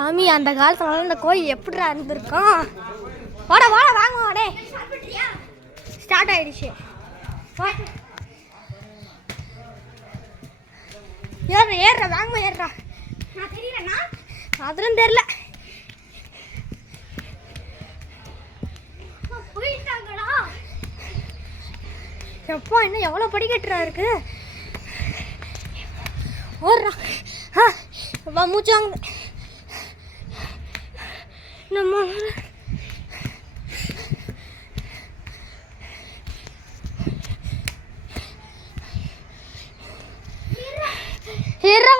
சாமி அந்த காலத்துல இந்த கோயில் எப்படிடா இருந்திருக்கும். வாடா வாடா வாங்க வாடே. ஸ்டார்ட் ஆயிடுச்சு. ஏறா ஏறா வாங்க ஏறா. நான் தெரியலண்ணா, அதெல்லாம் தெரியல. போயிட்டாங்களா எப்பா, இன்னும் எவ்வளோ படிக்கட்டுறா இருக்கு. ஓடுறா மூச்சு வாங்க. நம்ம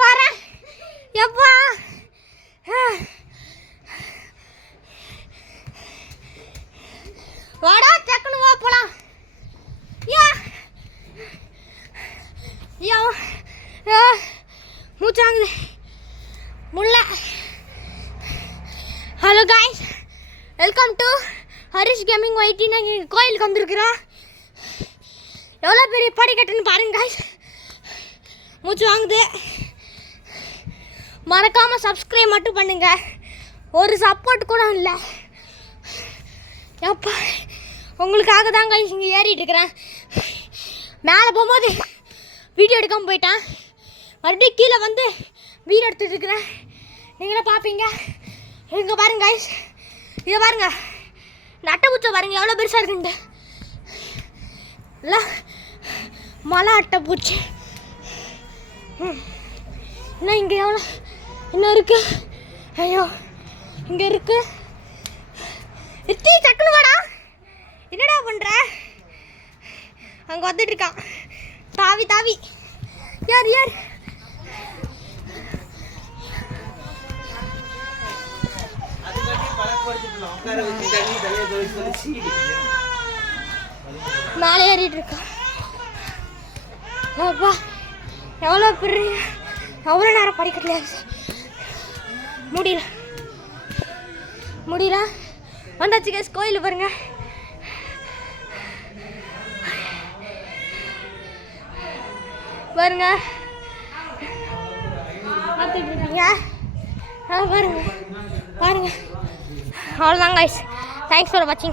வர எப்பா வாடா டக்குனு வா போலாம். மூச்சாங்குது முல்ல. Hello guys, welcome to Harish gaming YT. நாங்கள் கோயிலுக்கு வந்துருக்குறோம். எவ்வளோ பெரிய படிக்கட்டுன்னு பாருங்க காய்ஸ். மூச்சு வாங்குது. மறக்காமல் சப்ஸ்கிரைப் மட்டும் பண்ணுங்க. ஒரு சப்போர்ட் கூட இல்லை. எப்பா உங்களுக்காக தான் காய்ஸ் இங்கே ஏறிட்டு இருக்கிறேன். மேலே போகும்போது வீடியோ எடுக்காமல் போயிட்டேன். மறுபடியும் கீழே வந்து வீடியோ எடுத்துகிட்டு இருக்கிறேன். நீங்களே பார்ப்பீங்க. இங்கே பாருங்க காய்ஸ், இதை பாருங்க. இந்த அட்டைப்பூச்சை பாருங்க எவ்வளோ பெருசாக இருக்குன்ட்டு. இல்லை மலை அட்டைப்பூச்சி. இன்னும் இங்கே எவ்வளோ இன்னும் இருக்கு. ஐயோ இங்கே இருக்கு. டக்குனு வாடா. என்னடா பண்ணுற? அங்கே வந்துட்டு இருக்கான் தாவி தாவி. யார் யார் மேலே ஏறிட்டு இருக்கான். அப்பா எவ்வளோ பெரிய எவ்வளோ நேரம் படிக்கல. முடியல முடியல. வந்தாச்சு கேஸ் கோயில் பாருங்க. பாருங்க பார்த்துட்டு இருக்கீங்க. பாருங்க பாருங்க. அவ்வளோதான் கைஸ். தேங்க்ஸ் ஃபார் வாட்சிங்.